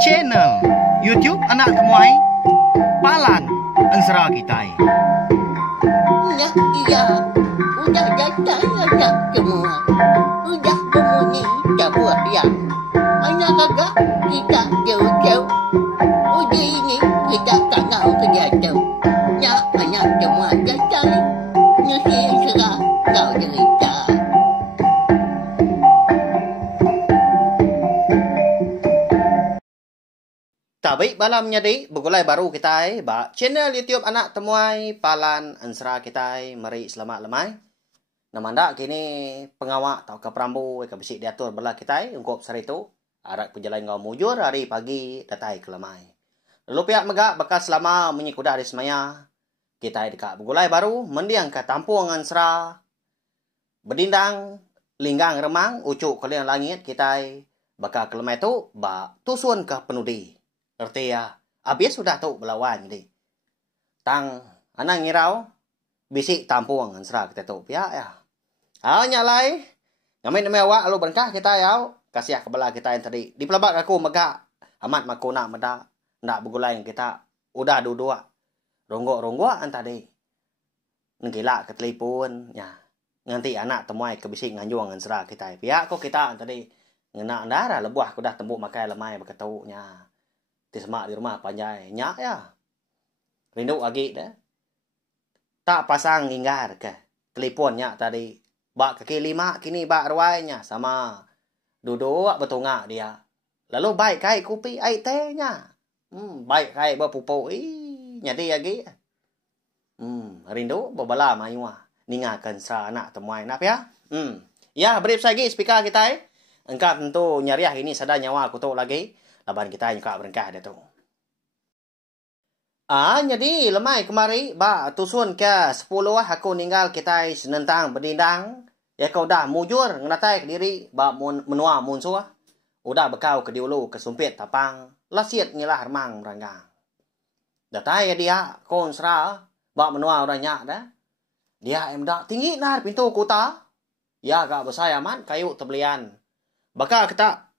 channel YouTube Anak Temuai Palan Ensera Kitai. Iya, udah datang anak semua. Udah berbunyi sebuah yang hanya kagak kita jauh-jauh. Uji ini kita kagak kejatuh. Ya, anak semua datang. Nyusi serah kau cerita. Baik, malam jadi begulai baru kita channel YouTube Anak Temuai Palan Ensera Kitai. Mari selamat lemai. Namanda kini pengawak atau ke perambu ke bisik diatur belah kita ungkap sari tu arak penjalan ngau mujur hari pagi datai ke lemai. Lalu pihak megak bekas selama menyikuda di semaya kita dekat begulai baru mendiang ke tampung Ensera berdindang linggang remang ucuk kalian langit kita bakal ke lemai tu ba tusun ke penudi. Arti ya, habis sudah tu belawan jadi. Tang anang ngirau bisik tampung Ensera kita tu pihak ya. Nyalai. Ngamin mewak lu berkah kita ya. Kasih kebelah kita yang tadi. Di pelabak aku megak. Amat maku nak meda. Nak bergulai kita. Udah dua-dua. Ronggok-ronggok tadi. Nenggilak ke telepon. Ya. Nanti anak temuai ke bisik nganjuang Ensera kita. Pihak kok kita tadi. Ngenak darah lebuah aku dah tembuk makai lemai berketaunya. Semak di rumah panjai. Nyak ya. Rindu lagi dah. Tak pasang inggar ke. Teleponnya tadi. Bak kaki lima kini bak ruainya. Sama. Duduk betungak dia. Lalu baik kai kopi air tehnya. Baik kai berpupuk. Nyadi lagi. Rindu berbala mayuah. Ningakan sa anak temuai. Nak ya? Ya beri lagi speaker kita. Engkau tentu nyariah ini sadar nyawa aku tu lagi. Laban kita juga berengkah dia tu. Jadi lemai kemari ba tusun ke 10 aku ninggal kita senentang berdindang. Ya kau dah mujur ngenatai ke diri ba menua munsua. Udah bekau ke diulu ke sumpit tapang. Lasiat ngilah remang meranggang. Datai dia kon Ensera ba menua orangnya dah. Dia dak tinggi nar pintu kota. Ya gak besar aman kayu tebelian. Bakal kita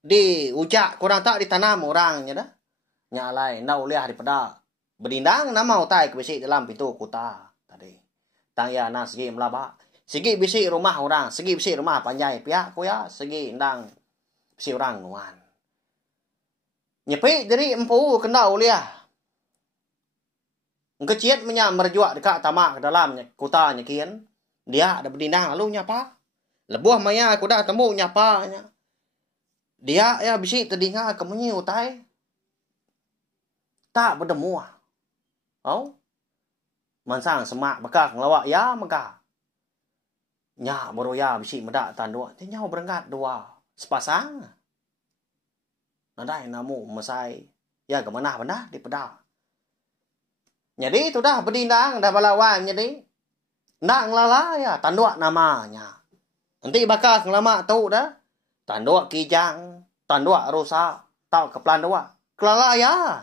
di ujak kurang tak ditanam orangnya dah. Nyalai nau liah di pada berdindang nama utai ke bisik dalam pintu kota tadi. Tang ya na segi melaba. Segi bisik rumah orang, segi bisik rumah panjai pihak ku ya, segi ndang bisik orang nuan. Nyepi dari empu kena liah. Ngkeciat menya merjuak dekat tamak ke dalam kota nyekian. Dia ada berdindang lalu nyapa. Lebuah maya aku dah temu nyapanya. Dia ya bisik terdinga kemenyi utai. Tak berdemu. Mansang semak bekak ngelawak ya megak. Nya baru ya bisik medak tan dua. Dia nyau berenggat dua. Sepasang. Nadai namu mesai. Ya kemana benar di peda. Jadi itu dah berdindang dah balawan jadi. Nak ngelala ya tanduk namanya. Nanti bakal ngelama tu dah. Tanduk kijang, tanduk rusak, tau keplan dua. Kelala ya.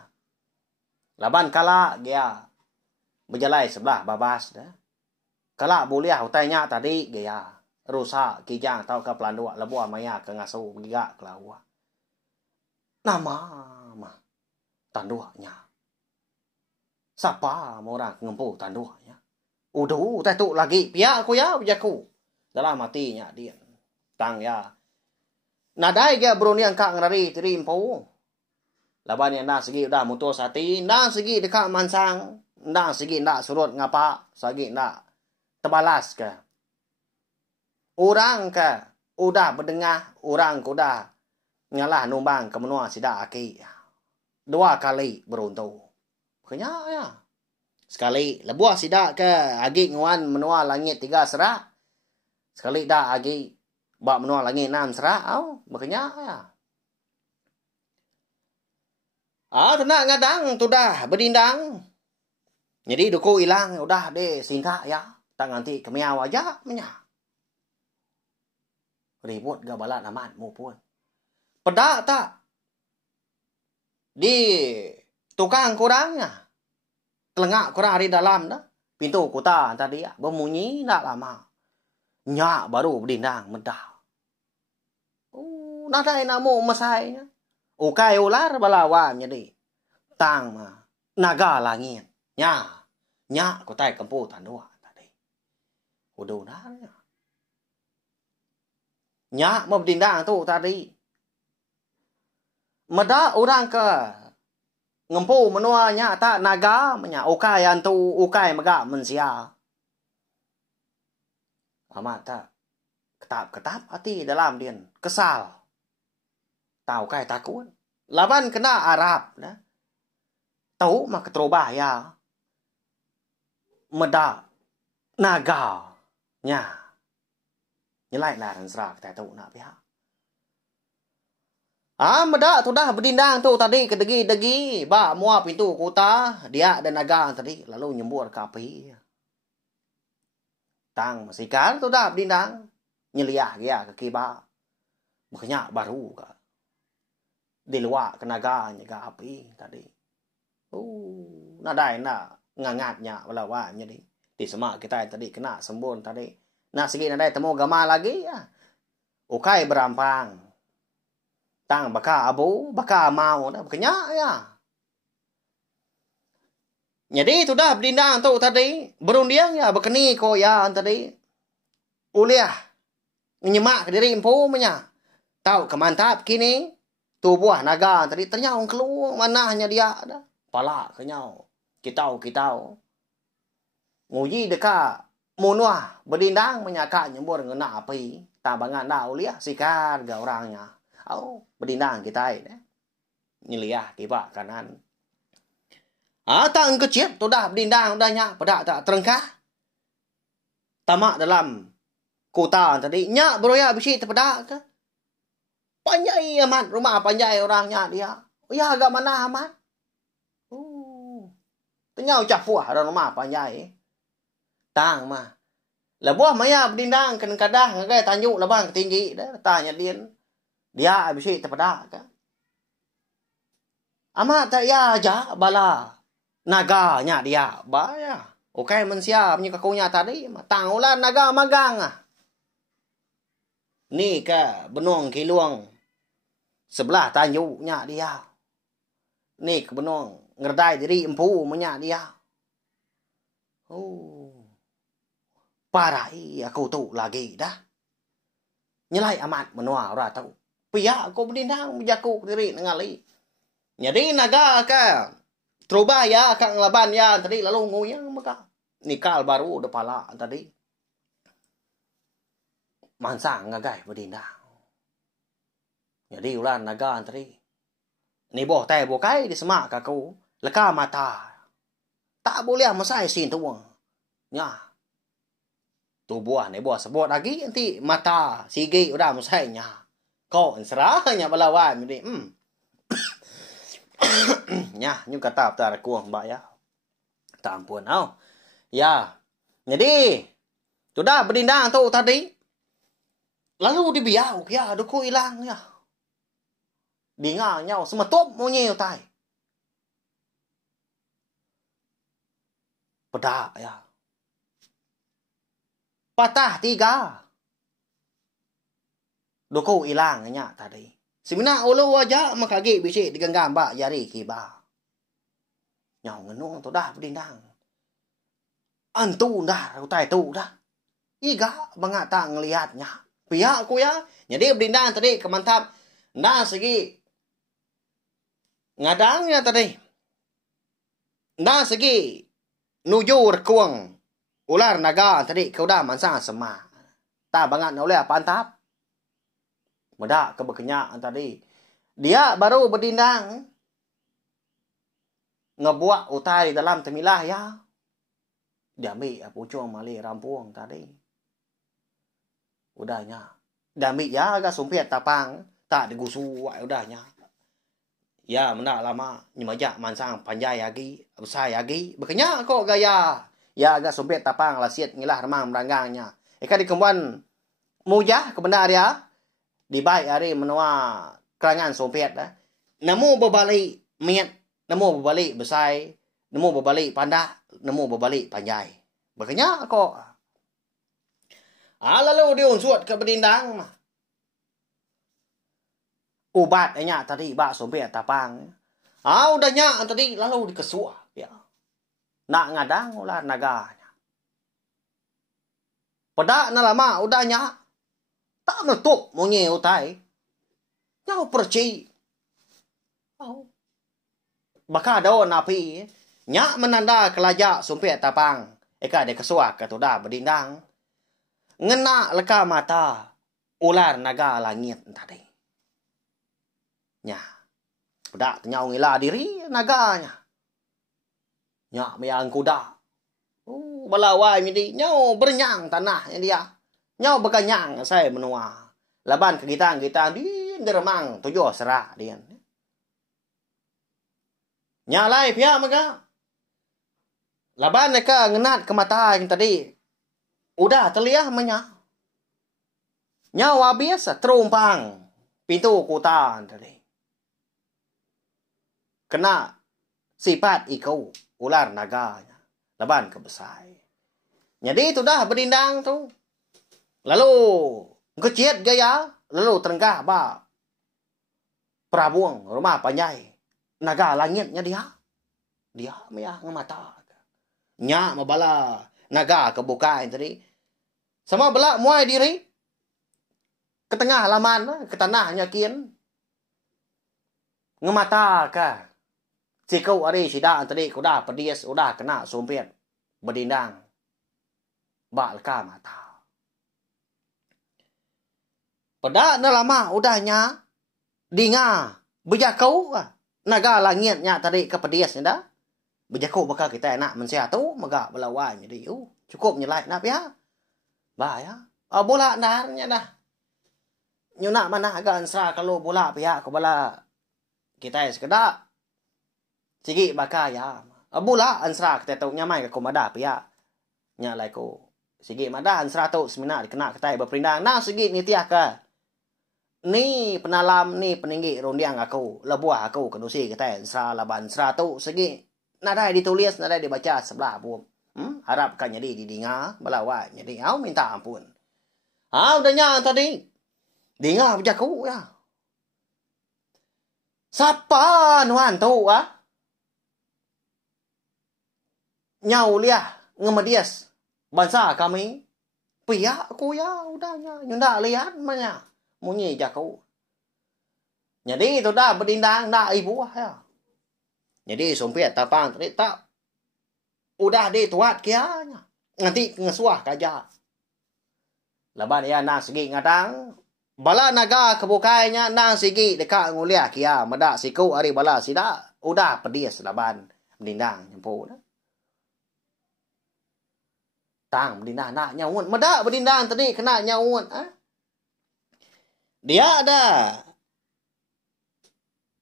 Laban kala dia berjalai sebelah babas dah. Kala boleh utainya tadi dia rusak kijang tau keplan dua. Lebuah maya ke ngasuh gigak kelawa. Nama mah tanduknya. Siapa orang ngempu tanduknya? Udah, tu lagi pihak aku ya, bijaku. Dalam hatinya dia. Tang ya. Nadai dia bro ni angkat ngerari tiri empu. Laban yang nak segi dah mutus hati. Nak segi dekat mansang. Nak segi nak surut ngapa. Segi nak terbalas ke. Orang ke. Udah berdengah. Orang ke udah ngalah numbang ke menua sidak aki. 2 kali beruntung. Makanya ya. Sekali lebuah sidak ke. Agi nguan menua langit 3 serak. Sekali dah agi. Bak menua langit 6 serak. Makanya ya. Tenak ngadang tu dah berdindang. Jadi duku hilang. Udah deh singkak ya. Tak nanti kemiau aja. Menya. Ribut gak balat amat mu pun. Pedak tak. Di tukang kurangnya. Telengak kurang di dalam dah. Pintu kota tadi ya. Bemunyi tak lama. Nyak baru berdindang medah. nadai namo masainya. Ukai ular balawamnya di. Tang ma naga langit. Nya ko tai kampu tanua tadi. Udah nanya. Nya mau berdindang tu tadi. Mada orang ke ngempu menuanya tak naga menya ukai antu ukai maga mensia. Amat tak ketap hati dalam dia kesal. Tahu kai takut. Laban kena Arab dah. Tahu mak keterubah ya. Meda naga nya. Nyelai laran serak tak tahu nak pihak. Meda tu dah berdindang tu tadi kedegi-degi. Ba mua pintu kota. Dia dan naga tadi. Lalu nyembur ke api. Tang masikal tu dah berdindang. Nyeliah dia ke kiba. Makanya baru ke. Di luar ke naga nyaga api tadi. Nadai nak ngangatnya walawanya di. Di semak kita tadi kena sembun tadi. Nah segi nadai temu gama lagi ya. Ukai berampang. Tang baka abu, baka mau dah bekenya ya. Jadi tu dah berdindang tu tadi, berundiang ya bekeni ko ya tadi. Uliah nyemak ke diri empu menya. Tahu kemantap kini tu buah naga tadi ternyau keluar manahnya dia dah. Pala kenyau. Kitau. Nguji deka munwah berdindang menyaka nyembur ngena api. Tabangan dah uliah sikar ga orangnya. Berdindang kita ini. Nyeliah tiba kanan. Tak kecil tu dah berdindang udahnya pada tak terengkah. Tamak dalam kota tadi nyak beroyak bisi terpedak ke. Panjai amat rumah panjai orangnya dia. Ya agak mana amat. Ternyau capuah dalam rumah panjai. Tang mah. Lebuah maya berdindang kadang-kadang ngagai tanjuk labang tinggi dah tanya dia. Dia bisi terpedak ke. Amat tak ya aja bala naganya dia. Baya. Okai mensia punya kakunya tadi. Tang ulan naga magang ah. Ni ke benung kiluang sebelah tanjuknya dia. Ni ke benung ngerdai diri empu punya dia. Parai aku tu lagi dah. Nyelai amat menua ora tahu. Pihak aku berdindang menjaku diri ningali. Jadi naga ke terubah ya kang laban ya tadi lalu nguyang maka nikal baru udah pala tadi. Mansang ngagai berdindang. Jadi ulan naga tadi. Ni boh tai bokai di semak kaku. Leka mata. Tak boleh masai sin tuang. Nya. Tu buah ni buah sebut lagi nanti mata sigi udah masainya. Kau serahnya balawan ni. Nya, nyu kata apa kuang mbak ya. Tak ampun tau. Ya. Jadi sudah berdindang tu tadi. Lalu dibiau ya duku hilang ya. Dengar nhau semetup monye tai. Pedak ya. Patah 3. Duku hilangnya tadi. Semina ulu aja makagi bisi digenggam ba jari kiba. Nhau ngenung tu dah berdindang. Antu dah utai tu dah. Iga bangata ngelihatnya. Pihak aku ya. Jadi berdindang tadi kemantap. Nah segi ngadangnya tadi. Nah segi nuju rekuang ular naga tadi kau dah mansang sema. Tak bangat oleh pantap. Medak kebekenyak tadi. Dia baru berdindang. Ngebuat utai dalam temilah ya. Dia ambil pucung mali rampuang tadi. Udahnya. Dia ambil ya agak sumpit tapang. Tak digusu udahnya. Ya mendak lama. Nyemajak mansang panjai lagi. Besar lagi. Bekenyak kok gaya. Ya agak sumpit tapang lasiat ngilah remang meranggangnya. Eka dikembuan mujah kebenar dia. Di baik hari menua kerangan sompet dah. Nemu berbalik miat, nemu berbalik besai, nemu berbalik pandak, nemu berbalik panjai. Berkenyak kok. Lalu dia unsut ke berdindang. Ubat nya tadi ba sompet tapang. Udah nya tadi lalu dikesua ya. Nak ngadang ular naganya. Pada na lama udah nya. Tak meletup monye utai. Nyau perci. Baka daun api. Nya menanda kelajak sompet tapang. Eka de kesua katuda berdindang. Ngena leka mata ular naga langit tadi. Nya. Udah nyau ngila diri naganya. Nya mayang kuda. Balawai midi nyau bernyang tanahnya dia. Nyau bekanyang saya menua. Laban ke kita di deremang tujuh serak dia. Nya lai pihak maka. Laban mereka ngenat ke mata yang tadi. Udah terlihat menya. Nyawa biasa terumpang. Pintu kutan tadi. Kena sifat ikau ular naganya. Laban kebesai. Jadi itu dah berdindang tu. Lalu keciat gaya. Lalu terengkah ba. Prabuang rumah panjai. Naga langitnya dia. Dia maya ngemata. Nya mabala naga kebukaan tadi. Sama bela muai diri. Ke tengah halaman. Ke tanahnya kian. Ngemata ka. Sikau ari sida tadi. Kuda pedias. Udah kena sumpit. Berdindang. Bal ka mata. Pada na lama udahnya. Dinga. Bejakau. Naga langitnya tadi ke pediasnya dah. Bejakau bakal kita enak mensiatu. Maga belawanya di. Cukup nyelai nak ya. Bah ya. Bola narnya dah. Nyuna mana agak ansra kalau bola pihak ke bola. Kita sekedar. Sige baka ya. Bola ansra kita tahu nyamai ke komada pihak. Nyalai ko. Sige mada ansra tahu semina dikena kita berperindang. Nah sige ni tiak ke. Ni penalam ni peninggi rondiang aku. Lebuah aku kedusi kita ansra laban ansra tahu sige. Nadai ditulis, nadai dibaca sebelah buam. Harapkan jadi didinga, belawai. Jadi, minta ampun. Udahnya tadi. Dinga berjaku ya. Siapa nuan tu, Nyau liah, ngemedias. Bangsa kami. Pihak aku ya, udahnya. Nyunda lihat mana. Munyi jaku. Jadi, itu dah berdindang, dah ibu ya. Jadi sumpit tapang tadi tak. Udah dituat kianya. Nanti ngesuah kaja. Laban ya nang segi ngadang. Bala naga kebukainya nang segi dekat nguliah kia. Madak siku hari bala sida. Udah pedis laban. Berdindang nyempu. Tang berdindang nak nyawun. Madak berdindang tadi kena nyawun. Dia ada.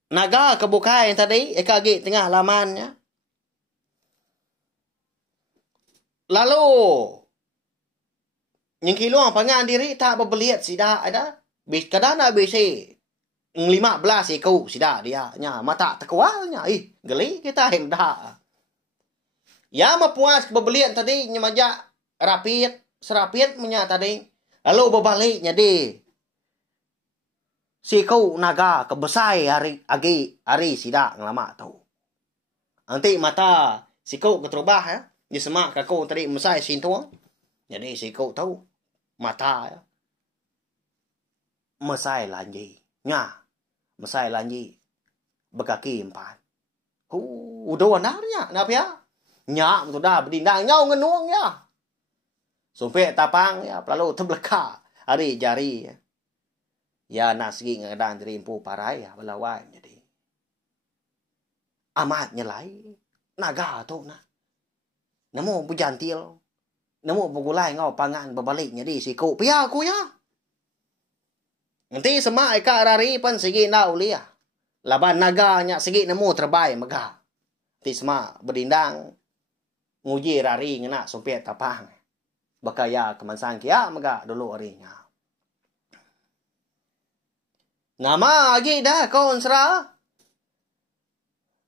Naga kebukai yang tadi, ekagi tengah lamannya. Lalu, yang kiluang pangan diri tak berbeliat sida ada. Kadang nak bisi 15 ekor sida dia. Nya mata tekwalnya. Geli kita hendak. Ya mapuas berbeliat tadi nyemajak rapit, serapit punya tadi. Lalu berbaliknya di. Si kau naga kebesai hari sida ngelama tau. Nanti mata si kau keterubah ya. Di semak kau tadi mesai sintuang. Jadi si kau tahu mata ya. Mesai lanji. Nya. Mesai lanji. Berkaki empat. Udah narnya. Kenapa ya? Nya sudah berdindang nyau ngenuang ya. Sumpit tapang ya. Lalu terbeleka. Hari jari ya. Ya nasgi ngadang dari impu parai ya belawai jadi. Amat nyelai. Naga tu na. Namo bujantil. Namo bugulai ngau pangan berbalik jadi siku. Pia aku ya. Nanti semak eka rari pan segi na uliah. Laban naganya segi namo terbaik mega. Nanti semak berdindang. Nguji rari ngena sumpit tapang. Bakaya kemansang kia mega dulu harinya. Nama lagi dah kau ansra.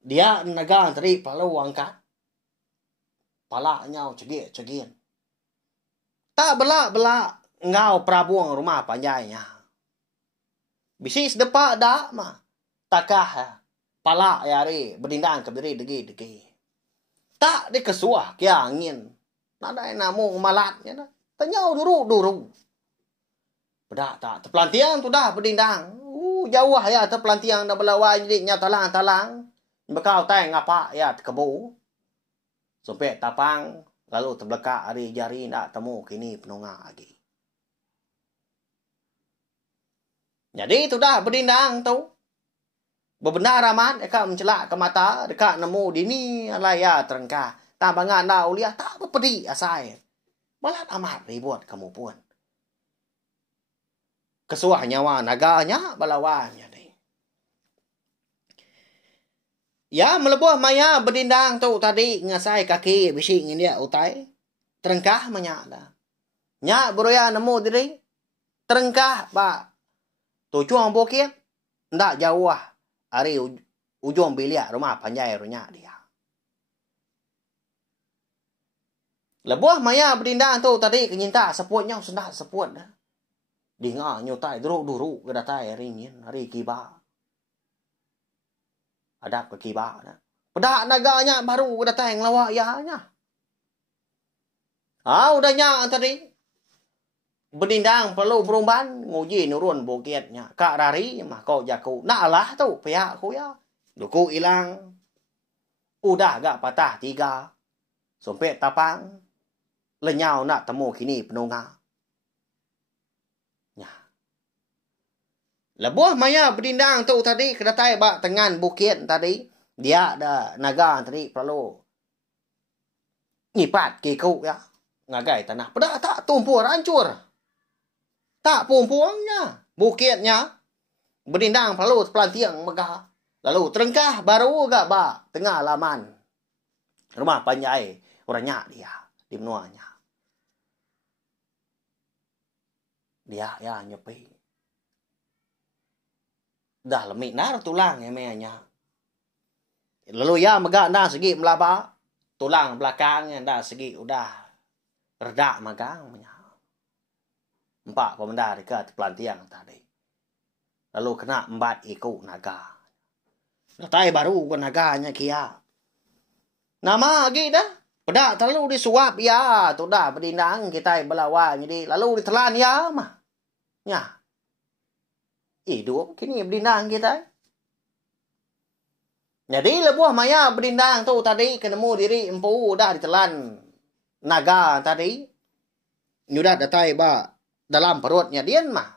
Dia naga tadi palau angkat. Palanya cegin. Tak belak ngau prabuang rumah panjainya. Bisi sedepa dak mah. Takah pala yari berdindang ke diri degi. Tak di kesuah kia angin. Nadai namu malatnya dah. Tanyau duru. Bedak tak terpelantiang tu dah berdindang. Jauh ya terpelantiang dah belawai jadi nya talang. Bekau tai ngapa ya kebu. Sampai tapang lalu terbelakak hari jari nak temu kini penungah lagi. Jadi tu dah berdindang tu. Bebenar amat dekat mencelak ke mata dekat nemu dini alaya terengkah. Tambangan dah uliah tak berpedi asai. Malat amat ribut kamu pun. Kesuah nyawa naganya balawannya ni. Ya melebuh maya berdindang tu tadi ngasai kaki bisik ngin dia utai. Terengkah menyak dah. Nyak beroya nemu diri. Terengkah ba. Tu cuang bukit. Ndak jauh lah. Hari ujung bilik rumah panjai runyak dia. Lebuah maya berdindang tu tadi kenyinta seputnya sendak seput dah. Dengar nyutai duru ke datai hari ni hari kiba. Ada ke kiba dah. Pedak naganya baru ke datai ngelawak yahnya. Udah nyak tadi. Berdindang perlu perumban nguji nurun bukitnya. Kak rari mah kau jaku. Nak lah tu pihak ku ya. Duku hilang. Udah gak patah 3. Sampai tapang. Lenyau nak temu kini penungah. Lebuh maya berdindang tu tadi kedatai bak tengan bukit tadi. Dia ada naga tadi perlu. Ngipat kiku ya. Ngagai tanah. Pedak tak tumpur hancur. Tak pumpuangnya. Bukitnya. Berdindang perlu pelantiang megah. Lalu terengkah baru gak bak tengah laman. Rumah panjai. Orangnya dia. Di menuanya. Dia ya nyepi. Dah lemik nar tulang ya meanya. Lalu ya megak dah segi melaba. Tulang belakangnya dah segi udah redak magang. Empat pemenda dekat pelantiang tadi. Lalu kena embat ikut naga. Datai baru ke naganya kia. Nama lagi dah. Pedak terlalu disuap ya. Tu dah berdindang kita belawan. Jadi lalu ditelan ya mah. Ya. Hidup kini berdindang kita. Jadi lebuah maya berdindang tu tadi kenemu diri empu dah ditelan naga tadi. Nyudah datai ba dalam perutnya dian mah.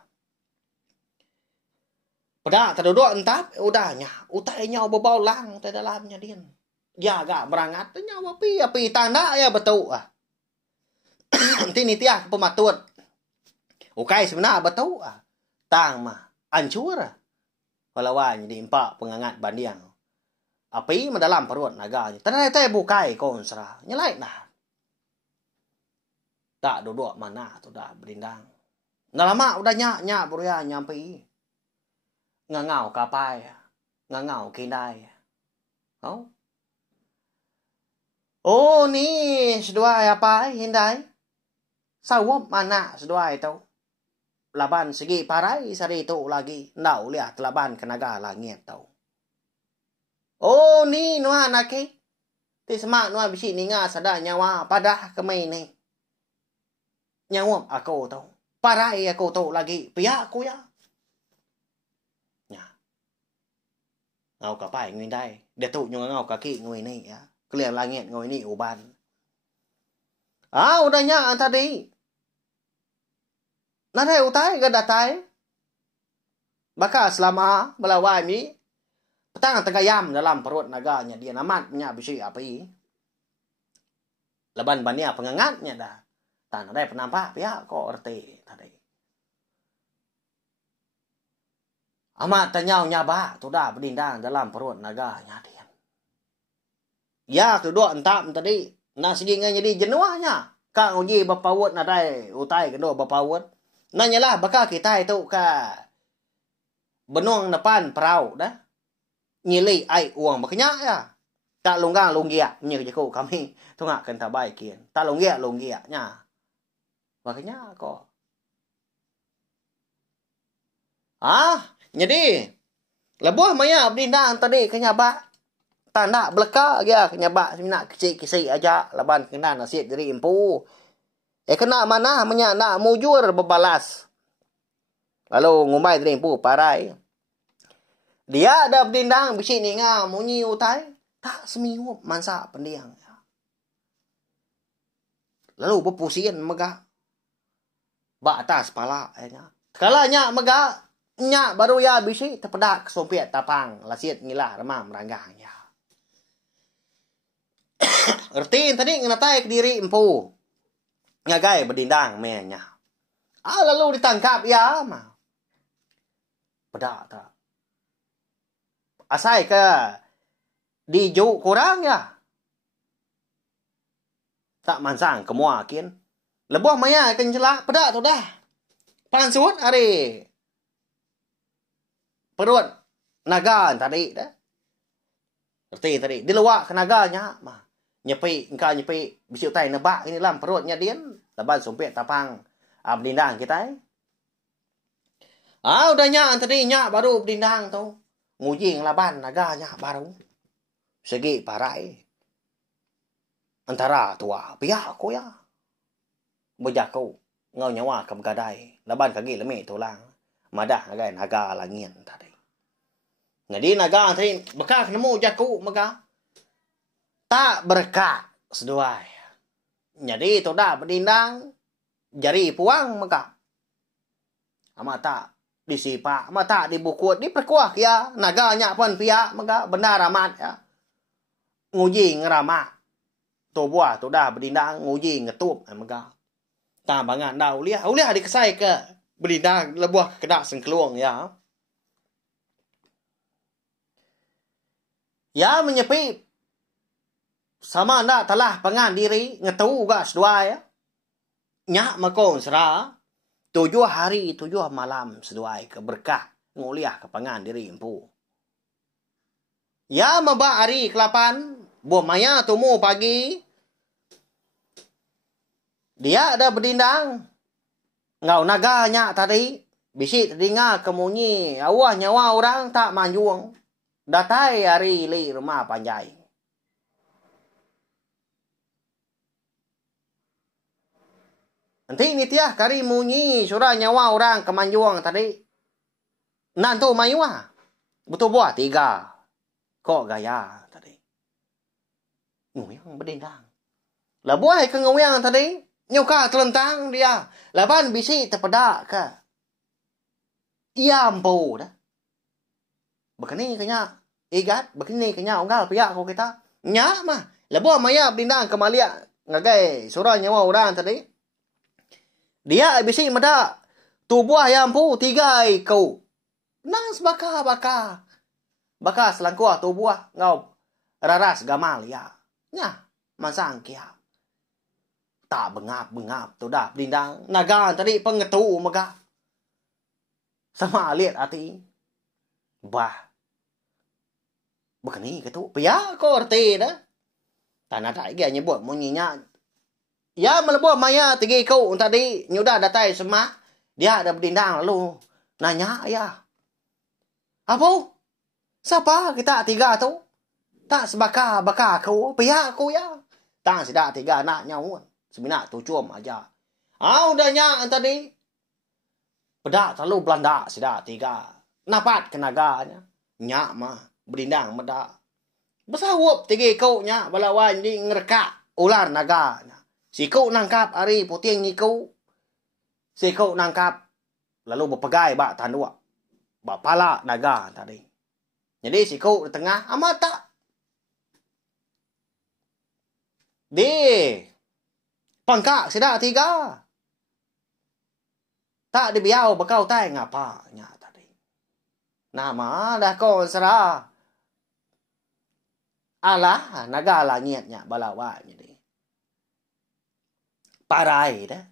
Pedak terduduk entap udahnya. Utainya berbau lang di dalamnya dian. Ya agak berangat nyawa api tanda ya betul ah. Nanti ni tiah pematut. Ukai sebenar betul ah. Tang mah hancur. Pelawan jadi empat pengangat bandiang. Api mendalam perut naganya. Ternyata bukai konsra. Nyelai dah. Tak duduk mana tu dah berindang. Nah lama udah nyak beruya nyampi. Ngangau kapai. Ngangau kindai. Oh ni seduai apa hindai. Sawap mana seduai tu. Laban segi parai sari tu lagi. Nau lihat laban kenaga langit tu. Oh ni nuan nake. Ti semak nuan bisi ninga sada nyawa padah kemai ni. Nyawa aku tu. Parai aku tu lagi. Pihak aku ya. Nya. Ngau kapai ngui dai. Dia tu ngau kaki ngui ni ya. Keliang langit ngui ni uban. Udah nyak tadi. Nanti utai ke datai. Baka selama belawai ni. Petang tegayam dalam perut naganya. Dia namat punya bisi api. Leban bania pengangatnya dah. Tak ada penampak pihak kok erti tadi. Amat tanyau nyaba. Tu dah berdindang dalam perut naganya dia. Ya tu dua entap tadi. Nah segi jadi jenuahnya. Kak uji bapawut nadai utai kedua bapawut. Nanyalah bakal kita itu ka benuang depan perahu dah. Nyili ai uang makanya ya. Tak lunggang lunggia như je ko kami tu ngak kan tabai kian. Tak lunggia nya. Makanya kok. Jadi, lebuh maya berdindang tadi kenyabak. Tanda belaka dia kenyabak nak kecil-kecil aja laban kena nasib diri empu. Kena mana menya nak mujur berbalas. Lalu ngumbai diri empu parai. Dia ada berdindang bisi ni ngah munyi utai. Tak seminggu mansa pendiang. Lalu berpusian megah. Ba atas pala nya. Kala nya megah nya baru ya bisi terpedak kesompet tapang lasiat ngilah remam ranggang ya. Ertin tadi ngenatai ke diri empu. Ngagai berdindang menya. Lalu ditangkap ya mah. Pedak tak. Asai ke dijuk kurang ya. Tak mansang kemuakin. Lebuh maya kencelak pedak tu dah. Pansut hari. Perut naga tadi dah. Erti tadi. Diluak ke naganya mah. Nyepi, engkau nyepi, bisi utai nebak ini lam perutnya dia, leban sumpit tapang berdindang kita. Udah nyak tadi nyak baru berdindang tu, nguji ngelaban naga nyak baru, segi parai, antara tua pihak aku ya, berjaku ngau nyawa kemgadai, leban kaki lemi tulang, madah naga langit tadi. Jadi naga tadi bekak nemu jaku mega. Tak berkah seduai. Jadi tu dah berdindang jari puang maka. Ama tak disipak, ama tak dibukut, diperkuah ya. Naganya pun pihak maka benar ramat ya. Nguji ngeramak. Tu buah tu dah berdindang nguji ngetup maka. Tambangan dah uliah dikesai ke berdindang lebuah kedak sengkeluang ya. Ya menyepi sama nak telah pengan diri ngetu ga sedua ya. Nyak makon sera 7 hari 7 malam sedua ke berkah nguliah ke pengan diri empu. Ya maba hari ke-8 buah maya tumu pagi. Dia ada berdindang. Ngau naga nyak tadi bisi teringa kemunyi awah nyawa orang tak manjuang. Datai hari li rumah panjai. Nanti ni tiah kari munyi surah nyawa orang kemanjuang tadi. Nantu mayuah. Betul buah 3. Kok gaya tadi. Nguyang berdindang. Lah buah ke nguyang tadi. Nyuka telentang dia. Laban bisi terpedak ke. Ia ampu dah. Begini kenya. Igat. Begini kenya unggal pihak kau kita. Nyak mah. Lah buah maya berdindang kemalia. Ngagai surah nyawa orang tadi. Dia bisi meda tubuh yang pu 3 kau. Nang sebaka selangkuah tubuh ngau raras gamal ya. Nya masang kia. Tak bengap tu dah berdindang naga tadi pengetu mega. Sama lihat hati. Bah. Begini ketu. Pia ko erti dah. Tanah tak dia nyebut munyinya. Ya melebuh maya 3 kau tadi nyudah datai semak. Dia ada berdindang lalu nanya ya. Apa? Siapa kita 3 tu? Tak sebaka kau pihak aku ya. Tak sidak 3 anak nyawa. Semina tu cum aja. Udah nyak tadi. Pedak terlalu Belanda sidak 3. Napat kenaganya. Nyak mah berdindang medak. Besawup 3 kau nyak balawan di ngerekak ular naganya. Si kau nangkap hari puting ni kau. Si kau nangkap. Lalu berpegai bak tanduk. Bak pala naga tadi. Jadi si kau di tengah. Amat tak. Di. Pangkak sidak 3. Tak dibiau bakau tai ngapa. Nya tadi. Nama dah kau serah. Alah naga langitnya balawan jadi. Parai dah.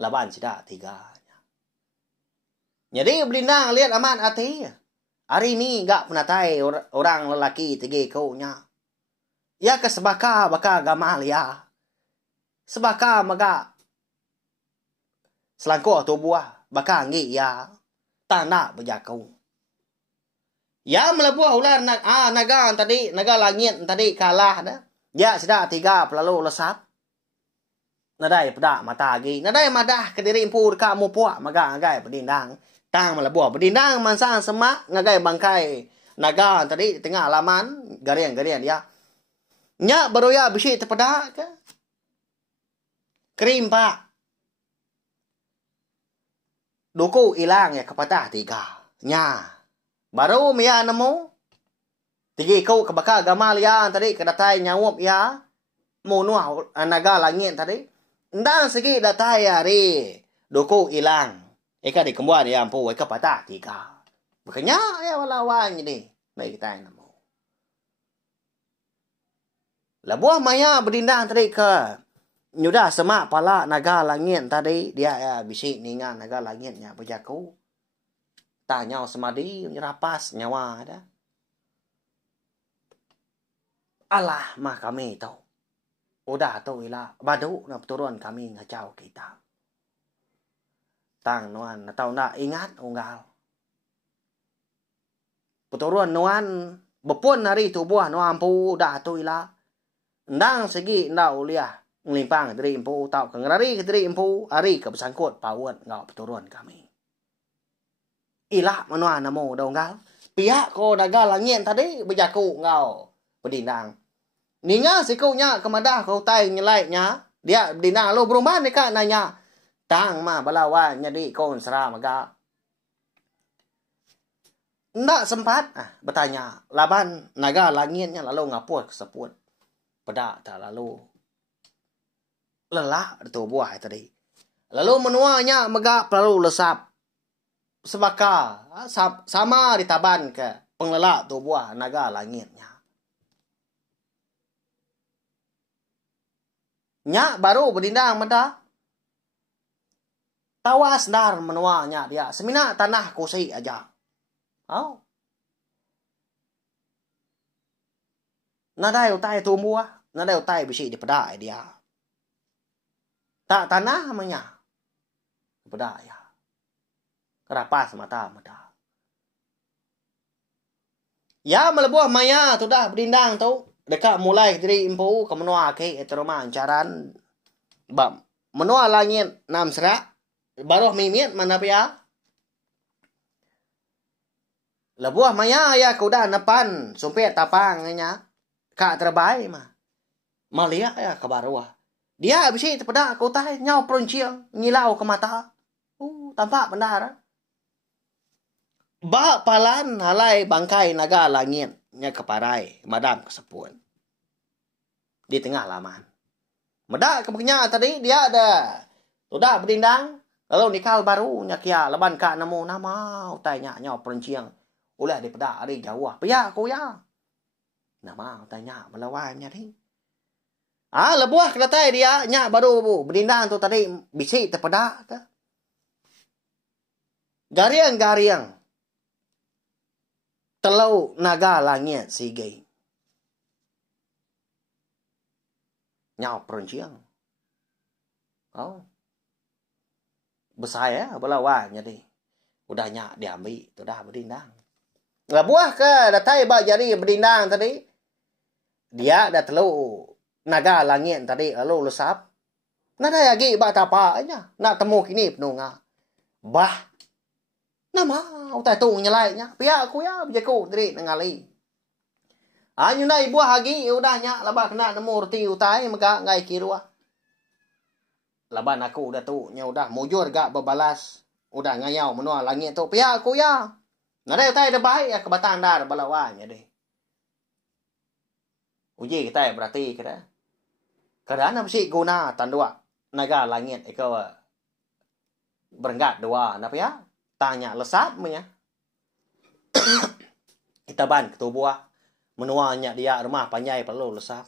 Laban sidak 3. Jadi berdindang lihat aman hati. Hari ni gak menatai orang lelaki 3 kau nya. Ya ke sebaka baka gamal ya. Sebaka maga selangkuh tu buah baka ngi ya. tanda berjakau. Ya melebuah ular naga tadi, naga langit tadi kalah dah. Ya sudah 3 lalu lesap. Nadai pedak mata lagi. Nadai madah ke diri impu dekat mu puak maga ngagai berdindang. Tang melebuah berdindang mansang semak ngagai bangkai naga tadi di tengah halaman garian dia. Nya baru ya bisi terpedak ke. Krim pak. Duku hilang ya kepatah 3. Nya. Baru mia nemu. Tigi kau kebakar gamal ya tadi kedatai nyawup ya. Munua naga langit tadi. Ndang segi datai hari. Duku hilang. Eka di kembuan ya ampu eka patah 3. Makanya ya walawan ini. Baik kita nemu. Labuah maya berdindang tadi ke nyudah semak pala naga langit tadi dia ya bisik ningan naga langitnya berjaku. Tanya semadi nyerapas nyawa ada. Allah mah kami tahu. Udah tahu ilah badu nak turun kami ngacau kita. Tang nuan tahu nak ingat unggal. Peturun nuan bepun hari tubuh nuan pu dah tahu ilah. Ndang segi ndak uliah ngelimpang dari impu tau kengrari dari impu hari kebesangkut pawon ngau peturun kami. Ilah manua namo donggal. Pihak ko naga langit tadi berjaku ngau berdindang. Ninga sikunya kemadah kau tai nyelaitnya. Dia berdindang lo berumah nika nanya. Tang mah balawan jadi kon sera maga. Ndak sempat bertanya. Laban naga langitnya lalu ngapur keseput. Pedak tak lalu lelah itu buah tadi. Lalu menuanya megak lalu lesap. Sebaka sama ditaban ke pengelak tu buah naga langitnya. Nyak baru berdindang meda. Tawas dar menuanya dia. Semina tanah kusi aja. Oh. Nadai utai tu buah. Nadai utai bisi di pedai dia. Tak tanah namanya. Pedai ya. Kerapas mata meda. Ya melebuah maya tu dah berdindang tu. Dekat mulai dari impu ke menua ke itu rumah ancaran. Bam. Menua langit 6 serak. Baru mimit mana pia. Lebuah maya ya kuda nepan. Sumpit tapangnya. Kak terbaik mah. Malia ya ke baruah. Dia habis itu pada kau tahu nyau perunciang ngilau ke mata. Tampak benar. Ba palan halai bangkai naga langit nya keparai madam kesepun. Di tengah laman. Medak kebeknya tadi dia ada. Sudah berdindang. Lalu nikal baru nya kia leban ka nemu nama tanya nyau perunciang. Ulah di pedak hari jauh. Pia aku ya. Nama tanya melawannya ni. Lebuah kelatai dia nyak baru berdindang tu tadi bisik terpedak ke. Gariang-gariang. Telau naga langit sige. Nyak perunciang. Oh. Besar ya belawannya ni. Udah nyak diambil tu dah berdindang. Lebuah ke datai bak jari berdindang tadi. Dia dah telau naga langit tadi lalu lesap. Nada lagi bak tapaknya. Nak temu kini penunga. Bah. Nama utai tu nyelaitnya. Pihak aku ya berjaku tadi nengali. Nyunai buah lagi udahnya labak kena nemu roti utai maka ngai kirua. Laban aku udah tu nya udah mujur gak berbalas. Udah ngayau menua langit tu. Pihak aku ya. Nada utai dah baik ya kebatang dar balawannya deh. Uji kita ya berarti kita. Kadang apa sih guna tandua naga langit iko berenggat dua napa ya? Tanya lesap ya. Kita ban ketubuh menuanya dia rumah panjai perlu lesap.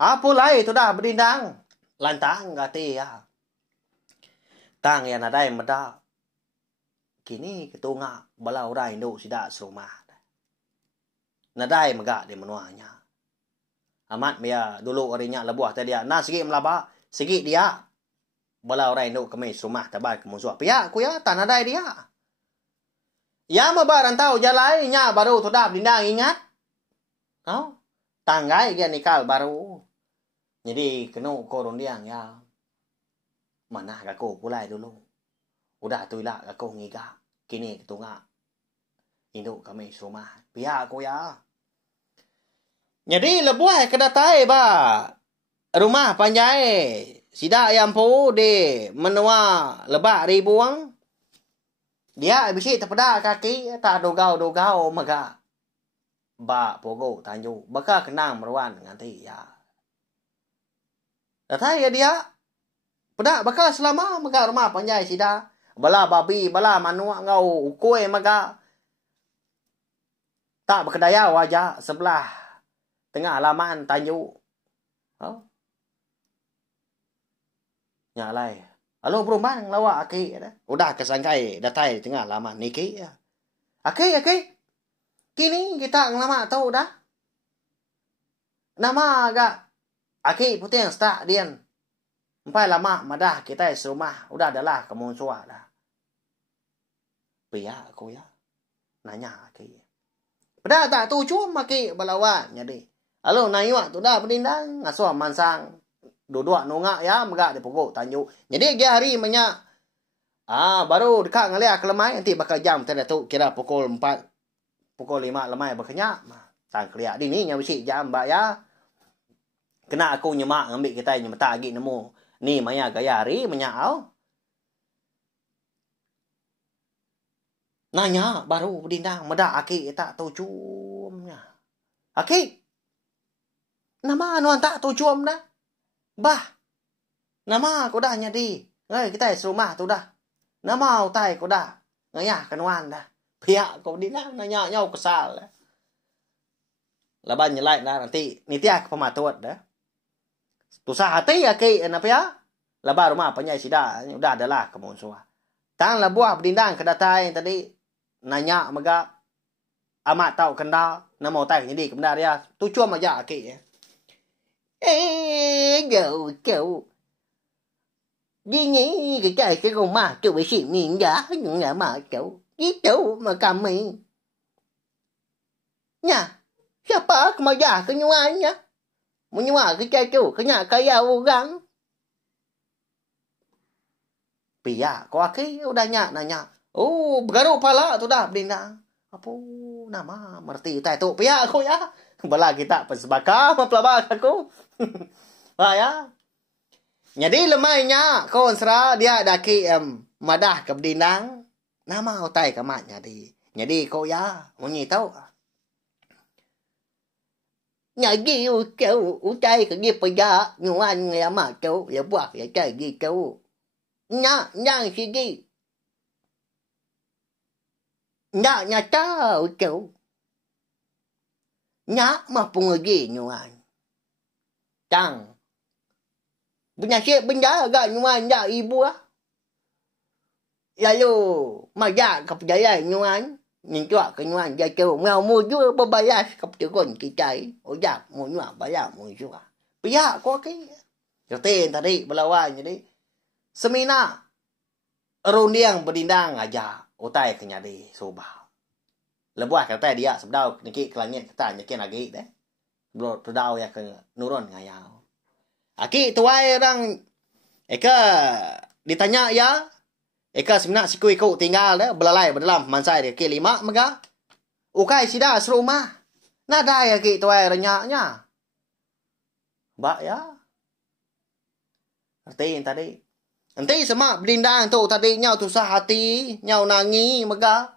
Apa lai itu dah berdindang lantang gati ya. Tang ya nadai meda. Kini ketunga bala orang Indo sida serumah. Nadai megak di menuanya. Amat dia dulu orinya lebuah tadi dia. Nah segi melaba, segi dia. Bala orang Indo kami rumah tabai ke musuh. Pia aku ya tanah dai dia. Ya maba rantau jalai nya baru tudap dindang ingat. Kau tanggai dia nikal baru. Jadi kena korun diang ya. Mana aku pulai dulu. Udah tuilah aku ngiga. Kini ketunga. Induk kami rumah. Pihak aku ya. Jadi lebuai kedatai ba. Rumah panjai. Sida yang pu de menua lebak ribuang. Dia bisi terpedak kaki tak dogau maga. Ba pogo tanju. Baka kenang meruan nganti ya. Datai ya dia. Pedak baka selama maga rumah panjai sida. Bala babi, bala manua ngau ukui maga. Tak berkedaya wajah sebelah tengah halaman tanju. Oh. Nyalai. Halo perumbang lawa aki dah. Udah kesangkai datai tengah halaman niki ya. Aki. Kini kita ngelama tahu dah. Nama agak aki putih yang start dian. Empai lama madah kita serumah. Udah adalah kemun suah dah. Pia aku ya. Nanya aki. Pada tak tu cuma aki balawan jadi. Halo nayuak tu dah berdindang. Ngasuh mansang. Duduk nungak ya megak di pokok tanjuk. Jadi dia hari banyak. Baru dekat ngeliat kelemai. Nanti bakal jam tanda tu kira pukul 4. Pukul 5 lemai berkenyak. Tak kelihat di ni yang bersih jam mbak ya. Kena aku nyemak ngambil kita nyemetak lagi nemu. Ni maya gaya hari menyau. Nanya baru berdindang. Medak aki tak tahu cumnya. Aki. Nama anuan tak tahu cum dah. Bah. Nama aku dah nyadi. Kita serumah tu dah. Nama utai aku dah. Ngayah kenuan dah. Pihak kau berdindang. Nanya nyau kesal dah. Laban nyelai dah nanti. Nitiak pematut dah. Tusah hati aki. Kenapa ya? Laban rumah penyai sida. Udah adalah kemunsuah. Tang lah buah berdindang kedatai tadi. Nanya megak. Amat tahu kendal. Nama utai nyadi kebenar ya. Tu cum aja aki ya. Cậu. Đi nhỉ cái con ma cậu bị xịn nhìn giá những nhà mà cậu. Với cậu mà cầm miệng. Nha. Siapa kemajah kenyuannya? Menyua ke catu ke nhà kaya orang. Pia kau aki udah nanya. Oh bergaruk pala tu dah berdindang. Apa nama merti tai tu pia aku ya. Bala kita persebaka mempelabak aku. Wah ya. Jadi lemainya kawan sera dia ada madah ke berdindang. Nama utai kamat jadi kau ya munyi tahu. Nyagi kau utai ke dia peja nyuan ya mak kau ya buah ya cai gi kau. Nyang sigi. Nya tahu kau. Nya mah pengaji nyuan. Tang. Penyakit benda agak nyuan dak ibu ah. Lalu majak ke perjalanan nyuan. Nintuak ke nyuan dia kau. Mau muju berbalas ke petikun kita. Ojak mau nyuan balas mau juga. Pihak kau ke. Jotin tadi berlawan jadi. Semina. Rundiang berdindang aja. Utai kenyadi sobah. Lebuah kata dia sebdau niki kelangit kata nyakin lagi deh. Belum pedau ya ke nurun ngayau. Aki tuai orang eka ditanya ya. Eka sebenarnya siku ikut tinggal deh belalai berdalam mansai dia ke 5 mega. Ukai sida serumah. Nada ya ki tuai renyaknya. Bak ya. Arti tadi. Nanti semak berdindang tu tadi nyau tusah hati, nyau nangi mega.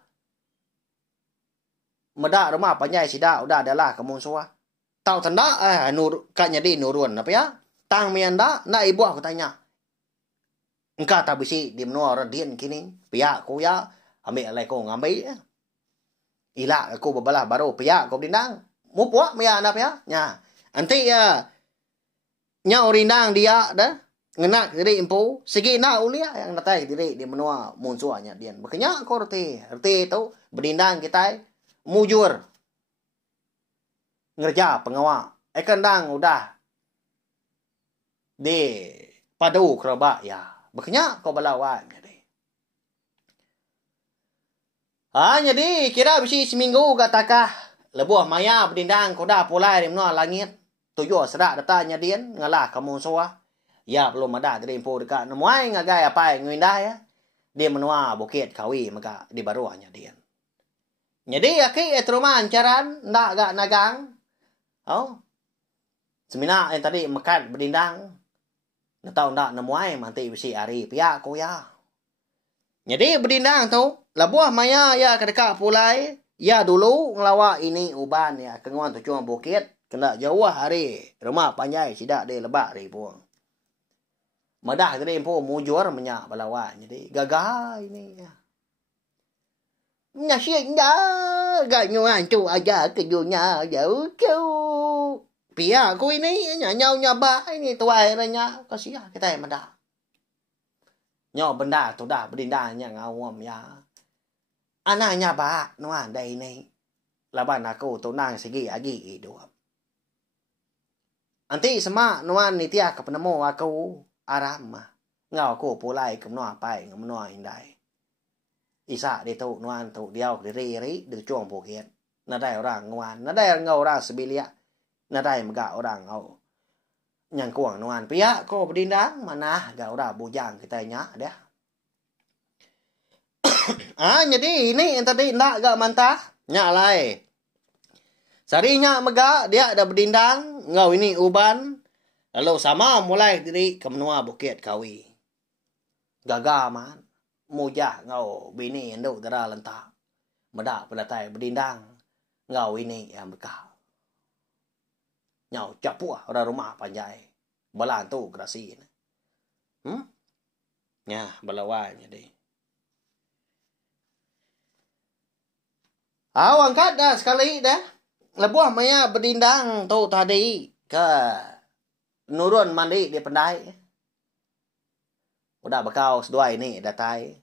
Medak rumah panjai sida udah adalah kemun suah. Tahu tanda nur kanya di nurun apa ya? Tang mianda na ibu aku tanya. Engkau tak bisi di menua radian kini. Pihak aku ya ambil alai ko ngambil. Ila aku bebalah baru pihak aku berdindang. Mu puak mia apa ya? Nya. Nanti ya nyau rindang dia dah. Ngenak diri impu. Segi na ulia yang natai diri di menua munsuanya dian. Makanya aku reti tu berdindang kita mujur. Ngerja pengawal. Kendang udah. Di padu kerabak ya. Makanya kau balawan. Jadi kira bisi seminggu katakah lebuh maya berdindang koda pulai di menua langit. Tujuh serak datanya dian ngalah kamu soa. Ya belum ada dari info dekat nemuai ngagai apa yang ngindah ya. Dia menua bukit kawi maka di baruanya dian. Jadi aki etruman caran ndak gak nagang. Semina yang tadi mekat berdindang. Natau ndak nemuai manti bisi ari pihak ko ya. Jadi berdindang tu labuah maya ya kedekak pulai. Ya dulu ngelawa ini uban ya. Kenguan tu cuma bukit. Kena jauh hari. Rumah panjai sidak dia lebak hari pun. Madah tadi pun mujur menyak balawan. Jadi gagah ini ya. Nyasyik dah. Ganyuan tu aja kejunya. Jauh jauh. Pihak aku ini nyau nyabak ini tuai ranya. Kasih kita yang madah. Nyo benda tu dah berdindahnya ngawam ya. Anaknya ba nuan day ni. Laban aku tu nang segi agi dua. Anti semak nuan ni tiak penemu aku aram. Ngau aku pulai ke menua pai ke menua indai. Isa di tu nuan tu diau diri di chuang bukit. Nadai orang nuan, nadai ngau orang sebilia. Nadai megak orang ngau. Yang kuang nuan pihak ko berdindang mana gak ora bujang kita nya dah. Jadi ini yang tadi ndak gak mantah nya lai. Sarinya megak dia ada berdindang ngau ini uban lalu sama mulai diri ke menua bukit kawi. Gaga man mujah ngau bini enduk dara lentak. Medak pelatai berdindang ngau ini yang bekal. Nyau capuah orang rumah panjai. Balan tu kerasi. Ya, balawan jadi. Angkat dah sekali dah. Lebuah maya berdindang tu tadi ke nurun mandi di pendai. Udah bakau sedua ini datai.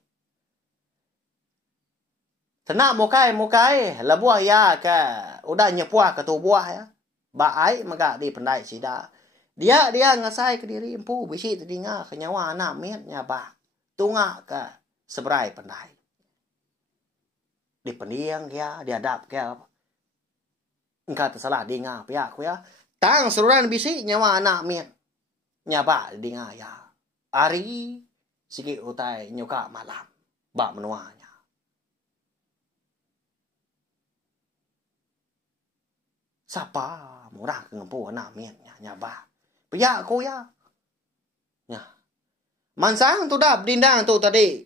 Tenak mukai lebuah ya ke udah nyepuah ke tubuh ya. Baai maka di pendai sida. Dia ngasai ke diri empu bisi tadinga ke nyawa anak miet nyaba. Tunga ke seberai pendai. Di pendiang ya, diadap ke apa. Engkau tersalah dinga pihak ku ya. Tang seruran bisi nyawa anak miet. Nyaba dinga ya. Ari sigi utai nyuka malam. Bak menuanya. Siapa murah ngempu anak mietnya nyaba. Pihak ku ya. Ya. Mansang tu dah berdindang tu tadi.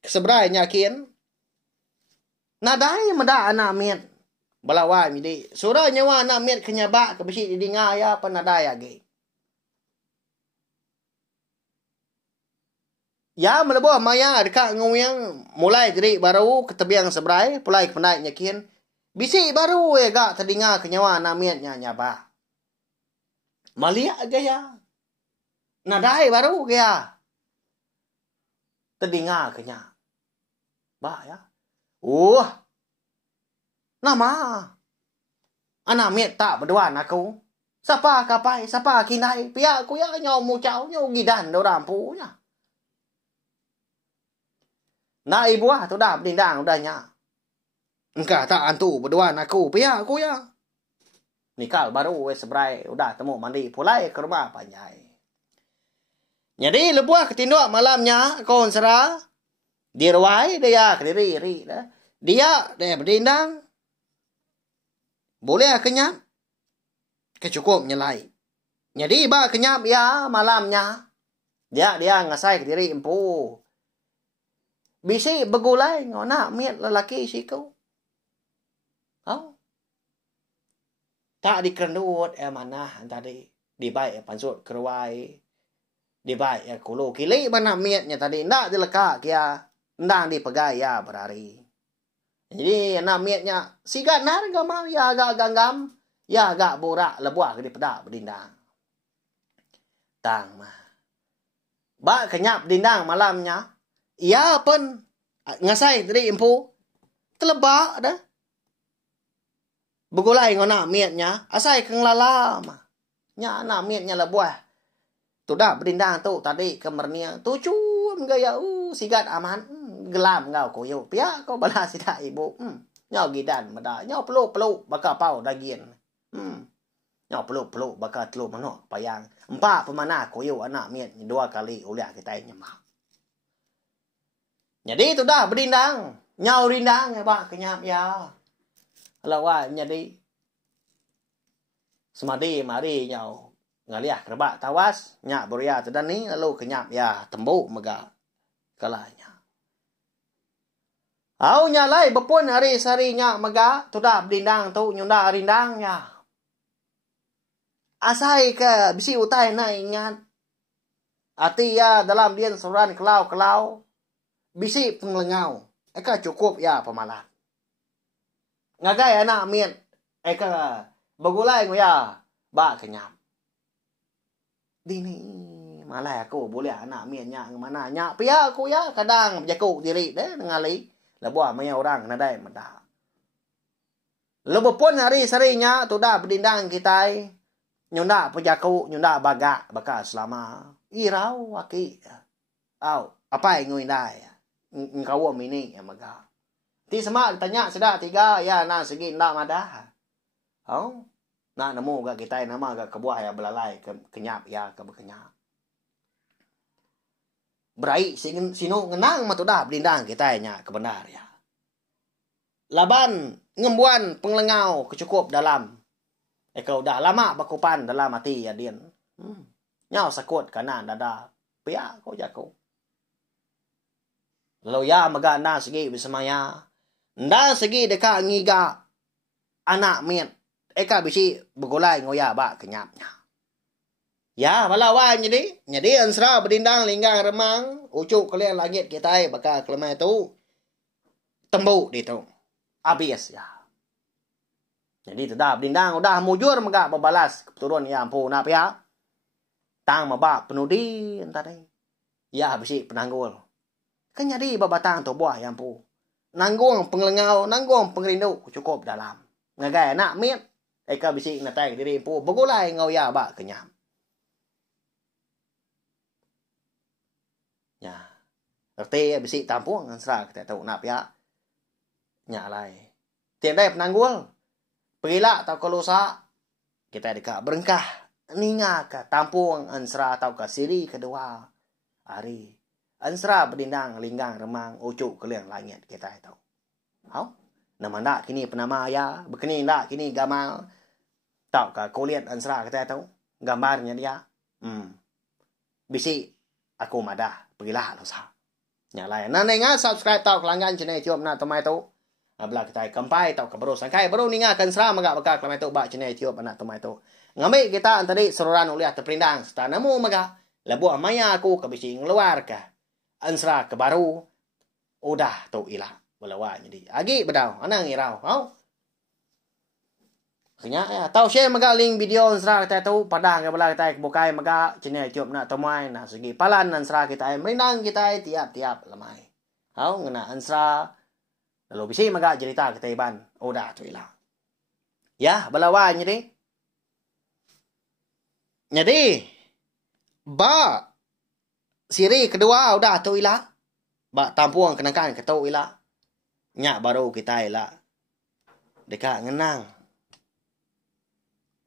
Seberai nyakin. Nadai meda anak miet. Balawan jadi. Surah nyawa anak miet kenyabak. Kebisi didinga ya penadai lagi. Ya melebuh maya dekat nguyang. Mulai jadi baru ketebiang seberai. Pulai pendai nyakin. Bisi baru gak terdinga kenyawa anak mietnya nyabak. Maliak gaya. Nadai baru gaya. Terdinga kenya. Ba ya. Nama. Anak miet tak berduan aku. Siapa kapai, siapa kinai. Pihak aku ya nyau mucau, nyau gidan do rampu ya. Nah ibu tu dah berdindang udahnya. Engkau tak antu berduan aku. Pihak aku ya. Nikah baru seberai. Udah temu mandi pulai ke rumah panjai. Jadi lebuah ketinduk malamnya. Kawan serah. Diruai dia ke diri. Dia berdindang. Boleh kenyap. Kecukup nyelai. Jadi ba kenyap ya malamnya. Dia ngasai ke diri empu. Bisi begulai ngonak miet lelaki siku. Tak dikerendut mana tadi. Dibaik pansut keruai. Dibaik kulu kili mana mietnya tadi. Ndak dilekak ya. Ndak dipegai ya berari. Jadi anak mietnya. Sigat narga mau ya agak ganggam. Ya agak borak lebuah ke di pedak berdindang. Tang mah. Ba kenyap berdindang malamnya. Ia pun ngasai tadi empu. Telebak dah. Begulai ngonak mietnya. Asai keng lalam. Nya anak mietnya lebuah. Tu dah berdindang tu tadi kemernia. Tu cum gaya. Sigat aman. gelam ngau koyo pia ko bala sida ibu nyau gidan mada nyau peluk baka pau dagien nyau peluk baka telu mano payang empat pemana koyo anak miet 2 kali uliah kita nyemak. Jadi tu dah berindang nyau rindang ba kenyap ya lawa jadi semadi mari nyau ngaliah kerbak tawas nyak beria tu dan ni lalu kenyap ya tembuk mega kalanya. Au nyalai bepun hari sari nyak mega tu dah berindang tu nyunda rindang ya. Asai ke bisi utai na ingat. Ati ya dalam dian soran kelau bisi penglengau. Eka cukup ya pemalat. Ngagai anak miet eka bagulai ngoya ba kenyap. Dini malah aku boleh anak miet nyak mana nyak pia aku ya kadang jaku diri deh ngali labua maya orang nadai meda. Lebopun hari sarinya tu dah berdindang kita nyunda pejaku nyunda bagak baka selama irau aki au apa yang ngundai engkau mini ya maga ti sama tanya sudah 3 ya na segi ndak madah au na nemu gak kita nama gak kebuah ya belalai kenyap ya ke bekenyap berai sinu ngenang mah tu dah berdindang kita nya kebenar ya laban ngembuan penglengau kecukup dalam kau dah lama bakupan dalam hati ya dian nyau sakut kanan dada pia kau jago lalu ya maga na segi bisamaya nda segi deka ngiga anak miet eka bisi begulai ngoya ba kenyapnya ya balawan jadi ansra berdindang linggang remang ucuk kalian langit kita baka kelemai tu tembuk di tu habis ya. Jadi sudah berdindang, udah mujur megak berbalas keturun ya ampu nak pihak. Tang mabak penudi entar ni. Ya besi penanggul. Kan jadi babatang tu buah ya ampu. Nanggung pengelengau, nanggung pengerindu cukup dalam. Ngagai nak miet. Eka besi natai diri ampu. Begulai ngau ya bak kenyam. Ya. Erti besi tampung ansra kita tahu nak pihak. Nyak lai. Tiada penanggul. Pergilah tau kalau sa kita dekat berengkah ninga ke tampung ansra tau ke siri kedua hari ansra berdindang linggang remang ucuk keliang langit kita tahu. Hau nama ndak kini penama ya bekeni ndak kini gamal tau ke kuliat ansra kita tahu gambarnya dia. Bisi aku madah pergilah lo sa. Nyalai na nenga subscribe tau kelanggan channel YouTube na tomai tu. Abla kita kampai tau kabro sangkai baru ninga kan sera magak bakak lamai tu bak channel YouTube anak tomai tu. Ngambil kita antari seruran uliah terperindang serta namu magak labu amaya aku kebisi ngeluar ke ansra ke baru udah tu ilah balawan jadi agi bedau anang irau au kenya ya tau share magak link video ansra kita tu padah ke bala kita bukai magak channel YouTube nak tomai na segi palan ansra kita merindang kita tiap-tiap lamai au ngena ansra lalu bisi maga cerita kita iban udah tu ilah ya balawan jadi ba siri kedua udah tu ilah ba tampuang kenakan ke tu ilah nyak baru kita ilah dekat ngenang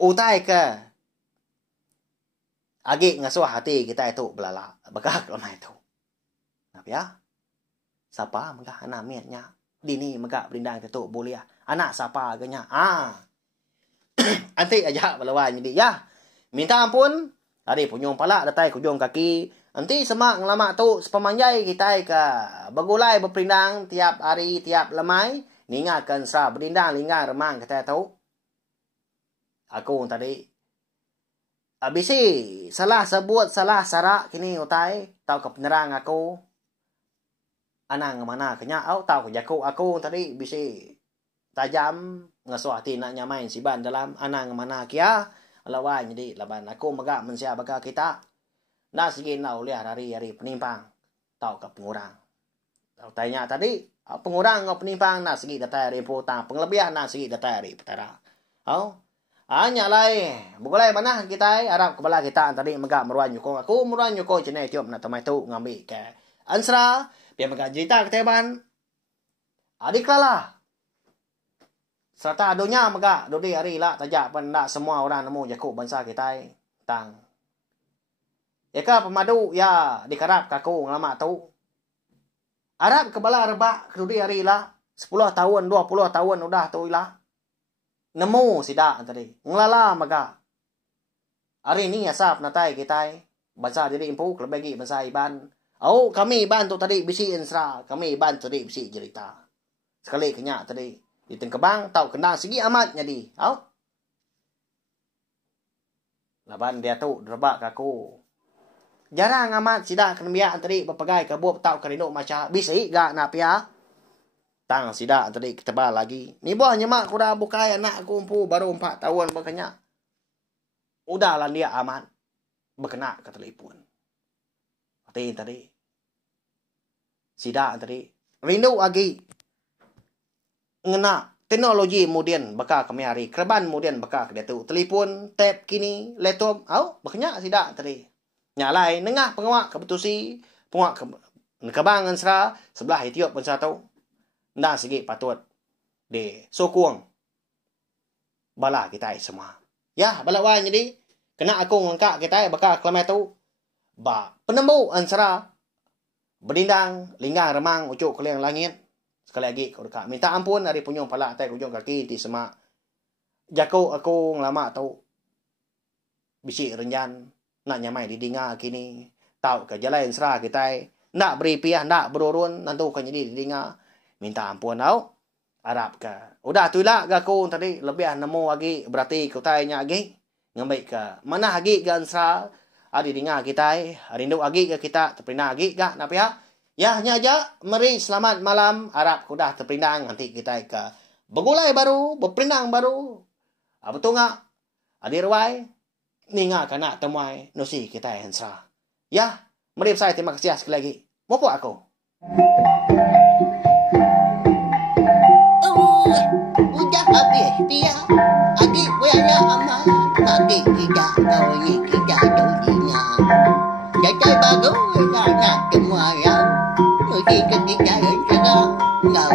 utai ke agi ngasuh hati kita itu belala bagak lamai tu apa ya siapa maga anak miatnya dini megak berindang tu boleh anak siapa agaknya anti aja balawan jadi ya minta ampun tadi punyong pala datai kujung kaki anti semak ngelama tu sepemanjai kita ke bagulai berperindang tiap hari tiap lemai ningakan sa berindang linggar remang kita tahu aku tadi abisi salah sebut salah sarak kini utai tahu kepenerang aku anang mana kenya au tahu jaku aku tadi bisi tajam ngasuh hati nak nyamain siban dalam anang mana kia lawan jadi laban aku megak mensia baga kita nak segi nau lihat hari-hari penimpang tahu ke pengurang tahu tanya tadi pengurang ngau penimpang nak segi data hari potang penglebihan nak segi data hari petara au hanya lai bukulai mana kita harap kepala kita tadi megak meruan nyukong aku meruan nyukong channel YouTube nak tamai tu ngambil ke ansra Dia cerita ke teban. Adik lah. Serta adonya maga dodi hari lah tajak panda semua orang nemu Yakub bangsa kita tang. Eka pemadu ya dikarap kaku ngelama tu. Arab kebala rebak dodi hari lah 10 tahun 20 tahun udah tu lah. Nemu sida tadi. Ngelala maga. Hari ni asap natai kita bangsa jadi impu lebih bangsa Iban. Oh kami Iban tu tadi bisi insra, kami Iban tadi bisi cerita. Sekali kenyak tadi. Di tengkebang tau kenal segi amat jadi. Au. Laban dia tu rebak kaku. Jarang amat sida kena biak tadi berpegai kabut tau kerinduk macam bisi gak nak pia. Tang sida tadi ketebal lagi. Ni buah nyemak ku dah bukai anak aku umpu baru 4 tahun berkenyak. Udah lah dia aman. Berkena ke telefon. Tadi. Sida tadi. Rindu lagi. Ngena teknologi kemudian bakal kami hari. Kerban kemudian bakal ke dia tu. Telefon, tab kini, laptop. Au, berkenyak sida tadi. Nyalai, nengah pengawak keputusi. Pengawak kebang ansra. Sebelah Etiop pun satu. Nda segi patut. De sokong. Bala kita semua. Ya, bala wan jadi. Kena aku ngangkat kita bakal kelamai tu. Ba, penembu ansara. Berdindang, linggang remang, ucuk keliang langit. Sekali lagi kau dekat. Minta ampun dari punyung pala atai ujung kaki di semak. Jako aku ngelama tau. Bisik renjan. Nak nyamai di dinga kini. Tau ke jalan serah kita. Nak beri piah, nak berurun. Nanti kan jadi di dinga. Minta ampun tau. Arab ke. Udah tu lah ke aku tadi. Lebih nemu lagi. Berarti kau tanya lagi. Ngambil ke. Mana lagi ke ansra. Ada dengar kita. Rindu lagi ke kita. Terpindah lagi ke. Nak pihak. Ya, hanya aja. Mari selamat malam. Harap kudah terpindang. Nanti kita ke bergulai baru. Berpindang baru. Betul tak? Adir wai. Ni ngak nak temuai. Nusi kita yang sah. Ya. Mari saya terima kasih sekali lagi. Mopo aku. Udah habis dia. Adik wala aman. Adik tidak kau ni tidak dunia. Jajai bagus nak temuai. Mesti ketika yang cerah. Ngau